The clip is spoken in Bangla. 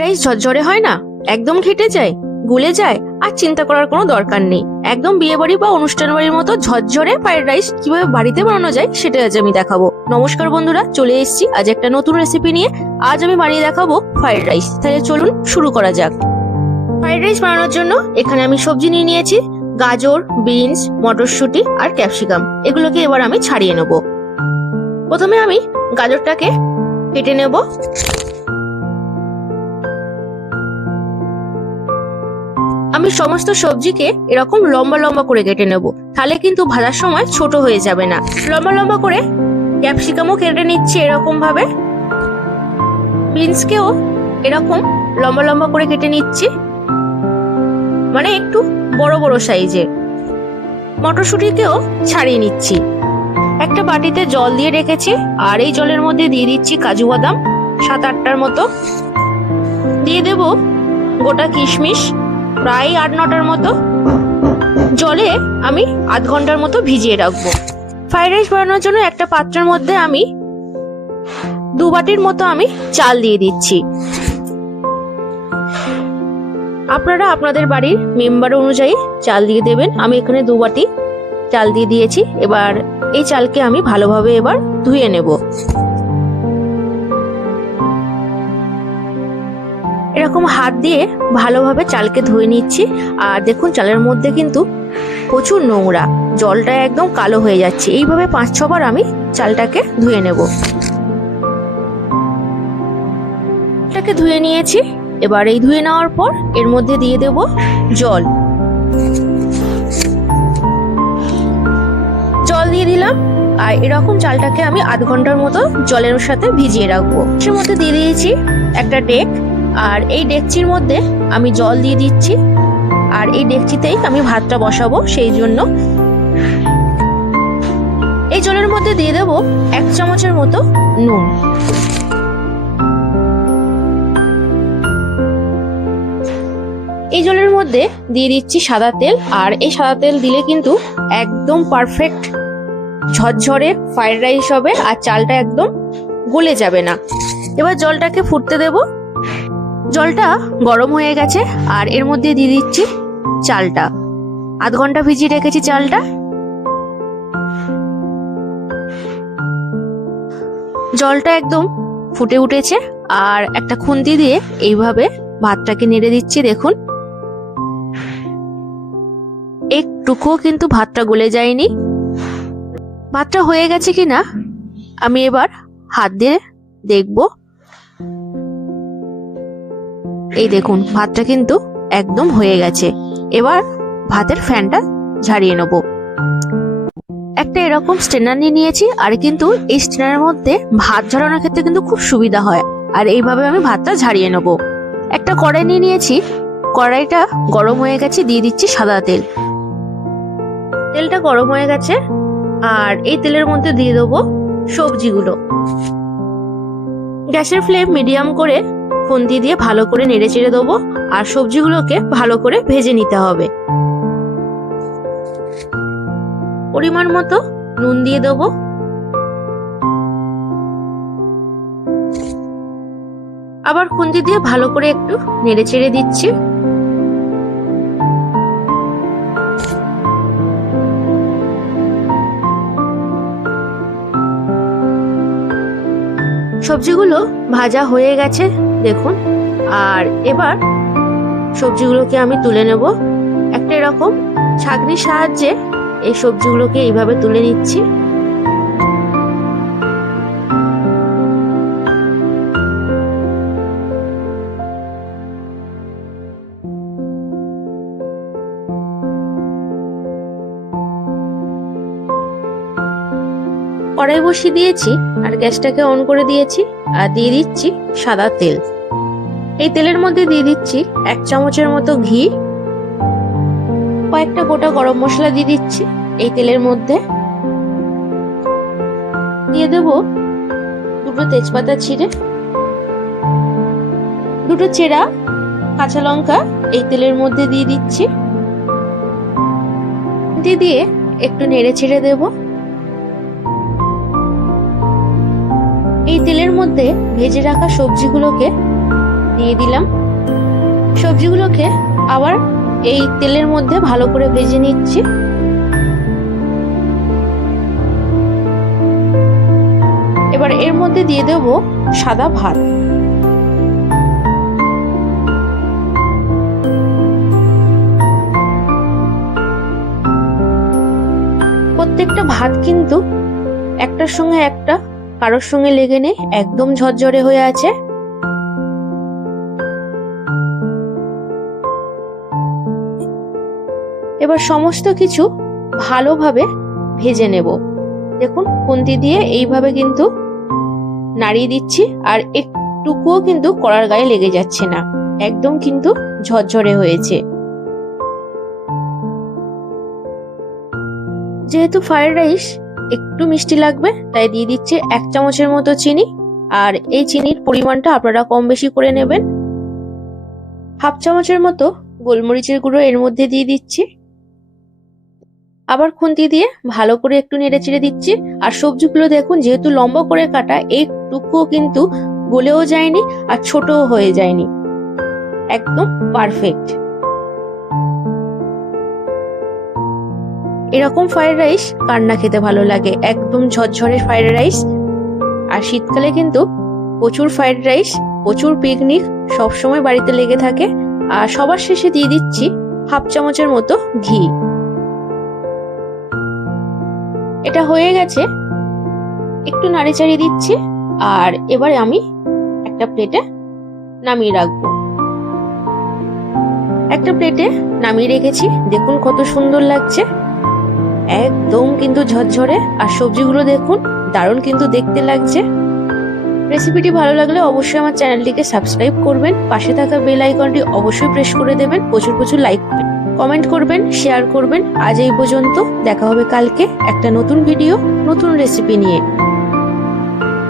রাইস ঝরঝরে হয় না, একদম ঘেটে যায়, গুলে যায়, আর চিন্তা করার কোনো দরকার নেই। একদম বিয়ে বাড়ি বা অনুষ্ঠান বাড়ির মতো ঝরঝরে ফ্রাইড রাইস কিভাবে বাড়িতে বানানো যায় সেটা আজ আমি দেখাবো। নমস্কার বন্ধুরা, চলে এসেছি আজ একটা নতুন রেসিপি নিয়ে। আজ আমি বানিয়ে দেখাবো ফ্রাইড রাইস। তাহলে চলুন শুরু করা যাক। ফ্রাইড রাইস বানানোর জন্য এখানে আমি সবজি নিয়ে নিয়েছি, গাজর, বিনস, মটরশুঁটি আর ক্যাপসিকাম। এগুলোকে এবার আমি ছাড়িয়ে নেব। প্রথমে আমি গাজরটাকে কেটে নেব। আমি সমস্ত সবজিকে এরকম লম্বা লম্বা করে কেটে নেব, তাহলে কিন্তু ভাজার সময় ছোট হয়ে যাবে না। লম্বা লম্বা করে ক্যাপসিকামও কেটে নিচ্ছি এরকম ভাবে। বিনসকেও এরকম লম্বা লম্বা করে কেটে নিচ্ছি, মানে একটু বড় বড় সাইজের। মটরশুঁটিকেও ছাড়িয়ে নিচ্ছি। একটা বাটিতে জল দিয়ে রেখেছি, আর এই জলের মধ্যে দিয়ে দিচ্ছি কাজু বাদাম 7-8টার মতো। দিয়ে দেব গোটা কিশমিশ প্রায় 8-9টার মতো। জলে আমি আধ ঘন্টার মতো ভিজিয়ে রাখবো। ফ্রাইড রাইস বানানোর জন্য একটা পাত্রের মধ্যে আমি 2 বাটির মতো আমি চাল দিয়ে দিচ্ছি। আপনারা আপনাদের বাড়ির মেম্বার অনুযায়ী চাল দিয়ে দেবেন। আমি এখানে 2 বাটি চাল দিয়ে দিয়েছি। এবার এই চালকে আমি ভালোভাবে এবার ধুয়ে নেব। এরকম হাত দিয়ে ভালোভাবে চালকে ধুয়ে নিচ্ছি। আর দেখুন, চালের মধ্যে কিন্তু প্রচুর নোংরা, জলটা একদম কালো হয়ে যাচ্ছে। এইভাবে 5-6 বার আমি চালটাকে ধুয়ে নেব। চালটাকে ধুয়ে নিয়েছি। এবার এই ধুয়ে নেওয়ার পর এর মধ্যে দিয়ে দেব জল। জল দিয়ে দিলাম, আর এরকম চালটাকে আমি আধ ঘন্টার মতো জলের সাথে ভিজিয়ে রাখবো। এর মধ্যে দিয়ে দিয়েছি একটা ডেক, আর এই ডেকচির মধ্যে আমি জল দিয়ে দিচ্ছি। আর এই ডেকচিতেই আমি ভাতটা বসাবো, সেই জন্য এই জলের মধ্যে দিয়ে দেব 1 চামচের মতো নুন। এই জলের মধ্যে দিয়ে দিচ্ছি সাদা তেল। আর এই সাদা তেল দিলে কিন্তু একদম পারফেক্ট ঝরঝরে ফ্রাইড রাইস হবে, আর চালটা একদম গলে যাবে না। এবার জলটাকে ফুটতে দেব। জলটা গরম হয়ে গেছে, আর এর মধ্যে দিয়ে দিচ্ছি চালটা। আধ ঘন্টা ভিজিয়ে রেখেছি চালটা। জলটা একদম ফুটে উঠেছে, আর একটা খুন্তি দিয়ে এইভাবে ভাতটাকে নেড়ে দিচ্ছি। দেখুন, একটুকুও কিন্তু ভাতটা গলে যায়নি। ভাতটা হয়ে গেছে কিনা আমি এবার হাত দিয়ে দেখব। এই দেখুন, ভাতটা কিন্তু একদম হয়ে গেছে। এবার ভাতের ফ্যানটা ঝাড়িয়ে নেব। একটা এরকম স্ট্রেনার নিয়ে নিয়েছি, আর কিন্তু এই স্ট্রেনারের মধ্যে ভাত ঝরানোর ক্ষেত্রে কিন্তু খুব সুবিধা হয়। আর এইভাবে আমি ভাতটা ঝাড়িয়ে নেব। একটা কড়াই নিয়ে নিয়েছি, কড়াইটা গরম হয়ে গেছে। দিয়ে দিচ্ছি সাদা তেল। তেলটা গরম হয়ে গেছে, আর এই তেলের মধ্যে দিয়ে দেবো সবজিগুলো। গ্যাসের ফ্লেম মিডিয়াম করে খুন্তি দিয়ে ভালো করে নেড়ে চেড়ে দেবো, আর সবজিগুলোকে ভালো করে ভেজে নিতে হবে। পরিমাণ মতো নুন দিয়ে দেবো। আবার খুন্তি দিয়ে ভালো করে একটু নেড়ে চেড়ে দিচ্ছি। সবজিগুলো ভাজা হয়ে গেছে দেখুন। আর এবার সবজিগুলোকে আমি তুলে নেব। একটা এরকম ছাঁকনির সাহায্যে এই সবজিগুলোকে এইভাবে তুলে নিচ্ছি। কড়াই বসিয়ে দিয়েছি, আর গ্যাসটাকে অন করে দিয়েছি। আর দিয়ে দিচ্ছি সাদা তেল। এই তেলের মধ্যে দিয়ে দিচ্ছি 1 চামচের মতো ঘি। কয়েকটা গোটা গরম মশলা দিয়ে দিচ্ছি এই তেলের মধ্যে। দিয়ে দেব 2টো তেজপাতা ছিঁড়ে, 2টো চেরা কাঁচা লঙ্কা এই তেলের মধ্যে দিয়ে দিচ্ছি। দিয়ে একটু নেড়ে ছেড়ে দেবো। এই তেলের মধ্যে ভেজে রাখা সবজিগুলোকে দিয়ে দিলাম। সবজিগুলোকে আবার এই তেলের মধ্যে ভালো করে ভেজে নিচ্ছি। এবার এর মধ্যে দিয়ে দেব সাদা ভাত। প্রত্যেকটা ভাত কিন্তু একটার সঙ্গে একটা কারোর সঙ্গে লেগে নেই, একদম ঝরঝরে হয়ে আছে। এবার সমস্ত কিছু ভালোভাবে ভেজে নেব। দেখুন খুন্তি দিয়ে এইভাবে কিন্তু নাড়িয়ে দিচ্ছি, আর একটুকুও কিন্তু কড়ার গায়ে লেগে যাচ্ছে না, একদম কিন্তু ঝরঝরে হয়েছে। যেহেতু ফ্রাইড রাইস একটু মিষ্টি লাগবে, তাই দিয়ে দিচ্ছি 1 চামচের মতো চিনি, আর এই চিনির পরিমাণটা আপনারা কম বেশি করে নেবেন। 1/2 চামচের মতো গোলমরিচের গুঁড়ো এর মধ্যে দিয়ে দিচ্ছি। আবার খুন্তি দিয়ে ভালো করে একটু নেড়ে চেড়ে দিচ্ছি। আর সবজিগুলো দেখুন যেহেতু লম্বা করে কাটা, একটুকুও কিন্তু গলেও যায়নি আর ছোটও হয়ে যায়নি, একদম পারফেক্ট। এরকম ফ্রাইড রাইস কার না খেতে ভালো লাগে, একদম ঝরঝরে ফ্রাইড রাইস। আর শীতকালে কিন্তু প্রচুর ফ্রাইড রাইস, প্রচুর পিকনিক সবসময় বাড়িতে লেগে থাকে। আর সবার শেষে দিয়ে দিচ্ছি 1/2 চামচের মতো ঘি। এটা হয়ে গেছে, একটু নাড়ি চাড়িয়ে দিচ্ছি। আর এবারে আমি একটা প্লেটে নামিয়ে রাখবো। একটা প্লেটে নামিয়ে রেখেছি, দেখুন কত সুন্দর লাগছে, একদম কিন্তু ঝরঝরে। আর সবজিগুলো দেখুন দারুণ কিন্তু দেখতে লাগছে। রেসিপিটি ভালো লাগলে অবশ্যই আমার চ্যানেলটিকে সাবস্ক্রাইব করবেন, পাশে থাকা বেল আইকনটি অবশ্যই প্রেস করে দেবেন, প্রচুর প্রচুর লাইক করবেন, কমেন্ট করবেন, শেয়ার করবেন। আজ এই পর্যন্ত, দেখা হবে কালকে একটা নতুন ভিডিও, নতুন রেসিপি নিয়ে।